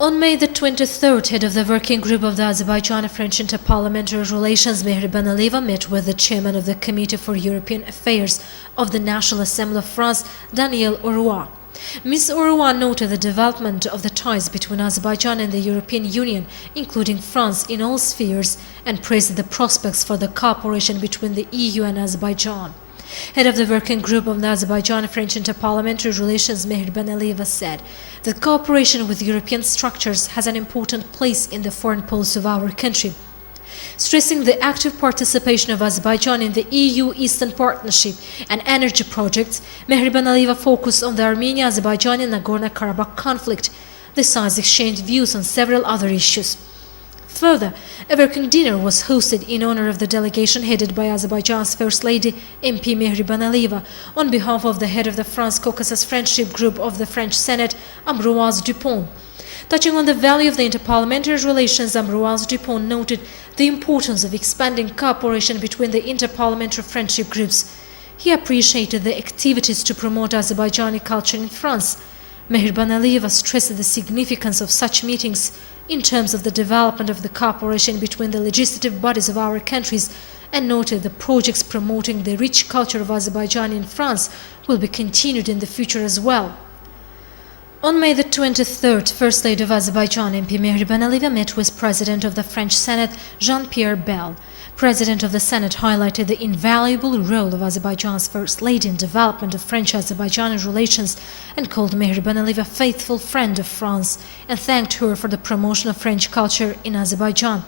On May the 23rd, head of the working group of the Azerbaijan-French interparliamentary relations, Mehriban Aliyeva, met with the chairman of the Committee for European Affairs of the National Assembly of France, Danielle Auroi. Ms. Auroi noted the development of the ties between Azerbaijan and the European Union, including France, in all spheres, and praised the prospects for the cooperation between the EU and Azerbaijan. Head of the working group of the Azerbaijan-French interparliamentary relations, Mehriban Aliyeva, said that cooperation with European structures has an important place in the foreign policy of our country. Stressing the active participation of Azerbaijan in the EU Eastern Partnership and energy projects, Mehriban Aliyeva focused on the Armenia-Azerbaijan and Nagorno-Karabakh conflict. The sides exchanged views on several other issues. Further, a working dinner was hosted in honor of the delegation headed by Azerbaijan's First Lady, MP Mehriban Aliyeva, on behalf of the head of the France-Caucasus Friendship Group of the French Senate, Ambroise Dupont. Touching on the value of the interparliamentary relations, Ambroise Dupont noted the importance of expanding cooperation between the interparliamentary friendship groups. He appreciated the activities to promote Azerbaijani culture in France. Mehriban Aliyeva stressed the significance of such meetings in terms of the development of the cooperation between the legislative bodies of our countries, and noted the projects promoting the rich culture of Azerbaijan in France will be continued in the future as well. On May the 23rd, First Lady of Azerbaijan, MP Mehriban Aliyeva, met with President of the French Senate, Jean-Pierre Bel. President of the Senate highlighted the invaluable role of Azerbaijan's First Lady in development of French-Azerbaijani relations and called Mehriban Aliyeva a faithful friend of France and thanked her for the promotion of French culture in Azerbaijan.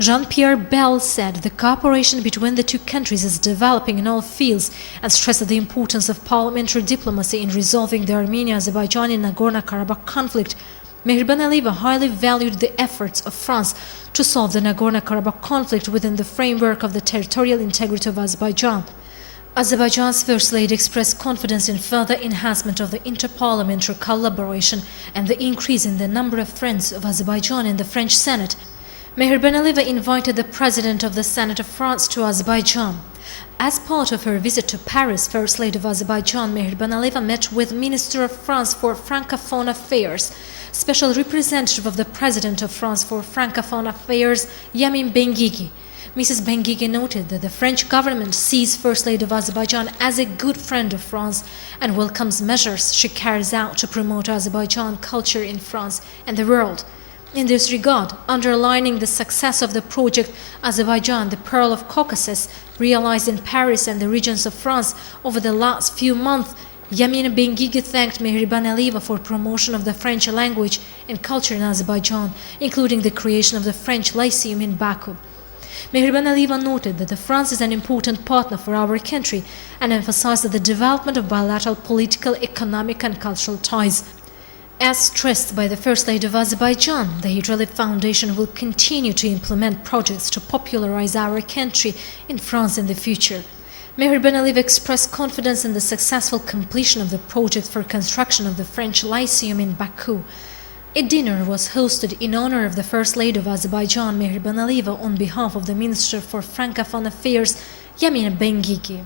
Jean-Pierre Bel said the cooperation between the two countries is developing in all fields and stressed the importance of parliamentary diplomacy in resolving the Armenia-Azerbaijan and Nagorno-Karabakh conflict. Mehriban Aliyeva highly valued the efforts of France to solve the Nagorno-Karabakh conflict within the framework of the territorial integrity of Azerbaijan. Azerbaijan's First Lady expressed confidence in further enhancement of the interparliamentary collaboration and the increase in the number of friends of Azerbaijan in the French Senate. Mehriban Aliyeva invited the President of the Senate of France to Azerbaijan. As part of her visit to Paris, First Lady of Azerbaijan, Mehriban Aliyeva, met with Minister of France for Francophone Affairs, Special Representative of the President of France for Francophone Affairs, Yamin Benguigui. Mrs. Benguigui noted that the French government sees First Lady of Azerbaijan as a good friend of France and welcomes measures she carries out to promote Azerbaijan culture in France and the world. In this regard, underlining the success of the project Azerbaijan, the Pearl of Caucasus, realized in Paris and the regions of France over the last few months, Yamin Benguigui thanked Mehriban Aliyeva for promotion of the French language and culture in Azerbaijan, including the creation of the French Lyceum in Baku. Mehriban Aliyeva noted that France is an important partner for our country and emphasized the development of bilateral political, economic and cultural ties. As stressed by the First Lady of Azerbaijan, the Hydraulic Foundation will continue to implement projects to popularize our country in France in the future. Mehriban Aliyeva expressed confidence in the successful completion of the project for construction of the French Lyceum in Baku. A dinner was hosted in honor of the First Lady of Azerbaijan, Mehriban Aliyeva, on behalf of the Minister for Francophone Affairs, Yamin Benguigui.